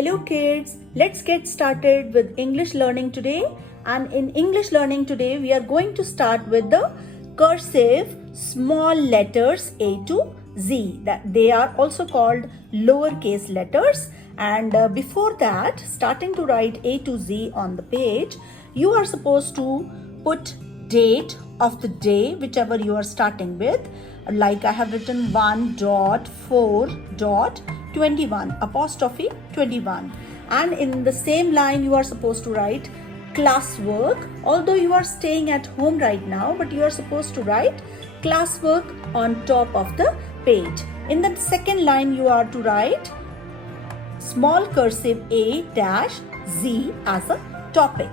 Hello kids, let's get started with English learning today. And in English learning today, we are going to start with the cursive small letters A to Z. That they are also called lowercase letters. And before that, starting to write A to Z on the page, you are supposed to put date of the day, whichever you are starting with. Like I have written 1.4.21 apostrophe 21, and in the same line you are supposed to write classwork. Although you are staying at home right now, but you are supposed to write classwork on top of the page. In the second line you are to write small cursive A dash Z as a topic.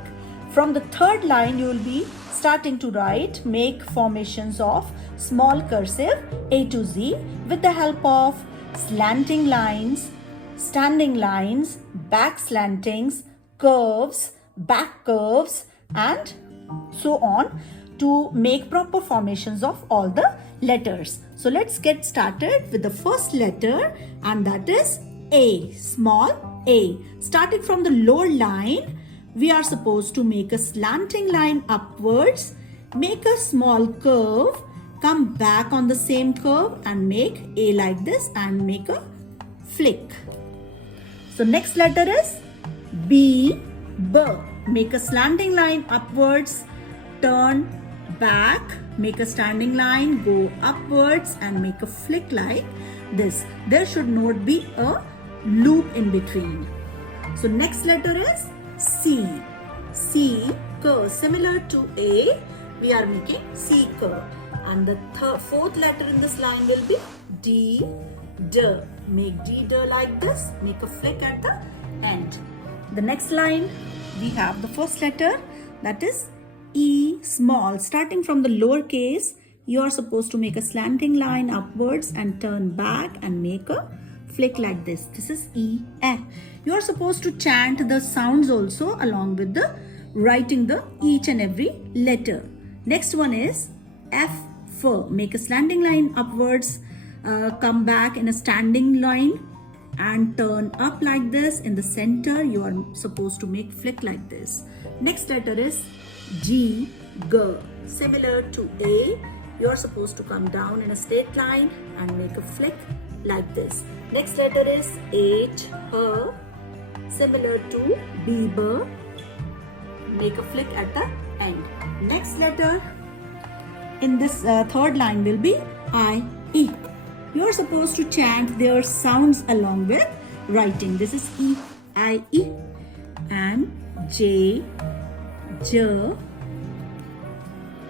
From the third line you will be starting to write make formations of small cursive A to Z with the help of slanting lines, standing lines, back slantings, curves, back curves, and so on to make proper formations of all the letters. So let's get started with the first letter, and that is A, small A. Starting from the lower line, we are supposed to make a slanting line upwards, make a small curve, come back on the same curve and make A like this and make a flick. So next letter is B, B. Make a slanting line upwards, turn back, make a standing line, go upwards and make a flick like this. There should not be a loop in between. So next letter is C. C, curve. Similar to A, we are making C curve. And the fourth letter in this line will be D, D. Make D, D like this. Make a flick at the end. The next line, we have the first letter, that is E, small. Starting from the lower case, you are supposed to make a slanting line upwards and turn back and make a flick like this. This is E, E. You are supposed to chant the sounds also along with the writing the each and every letter. Next one is F, F. Make a slanting line upwards, come back in a standing line and turn up like this. In the center, you are supposed to make flick like this. Next letter is G, G. Similar to A, you are supposed to come down in a straight line and make a flick like this. Next letter is H, H. Similar to B, B. Make a flick at the end. Next letter in this third line will be I, E. You are supposed to chant their sounds along with writing. This is E, I, E. And J, J.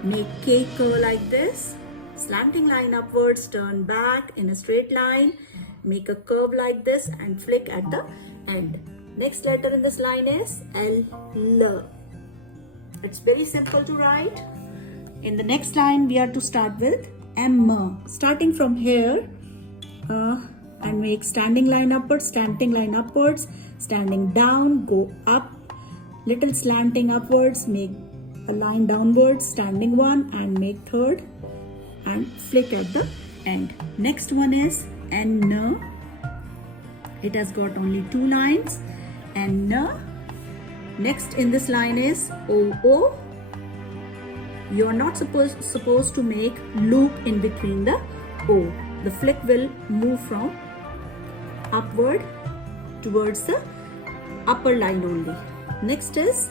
Make K, K like this. Slanting line upwards, turn back in a straight line. Make a curve like this and flick at the end. Next letter in this line is L, L. It's very simple to write. In the next line, we are to start with M. Starting from here and make standing line upwards, standing line upwards, standing down, go up, little slanting upwards, make a line downwards, standing one and make third and flick at the end. Next one is N. It has got only two lines. N. Next in this line is O, O. You are not supposed to make loop in between the O. The flick will move from upward towards the upper line only. Next is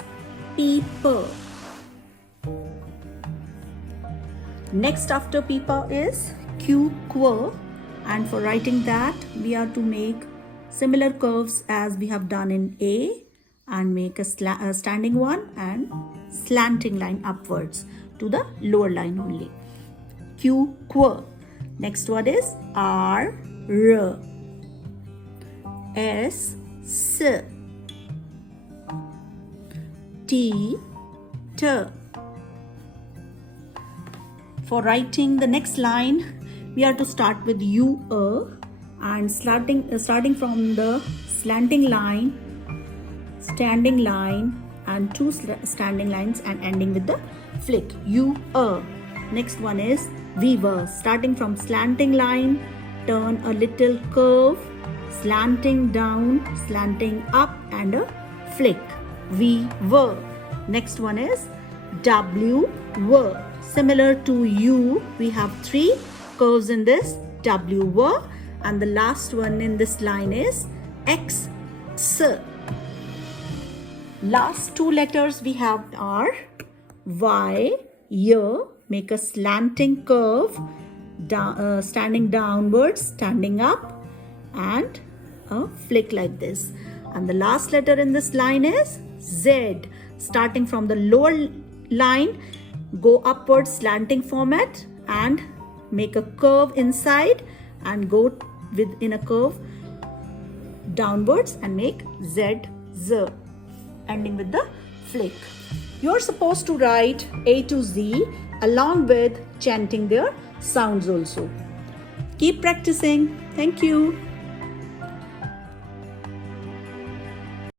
P-P. Next after P-P is Q, Q. And for writing that, we are to make similar curves as we have done in A and make a standing one and slanting line upwards to the lower line only. Q, Q. Next one is R, R. S, S. T, T. For writing the next line, we are to start with U, and starting from the slanting line, standing line and two standing lines and ending with the flick, U, Next one is weaver. Starting from slanting line, turn a little curve slanting down, slanting up, and a flick. V, W. Next one is W, W. Similar to U, we have 3 curves in this W, W, and the last one in this line is X, S. Last 2 letters we have are Y, Y. Make a slanting curve, standing downwards, standing up, and a flick like this. And the last letter in this line is Z. Starting from the lower line, go upwards, slanting format, and make a curve inside and go within a curve downwards and make Z, Z, ending with the flick. You're supposed to write A to Z along with chanting their sounds also. Keep practicing. Thank you.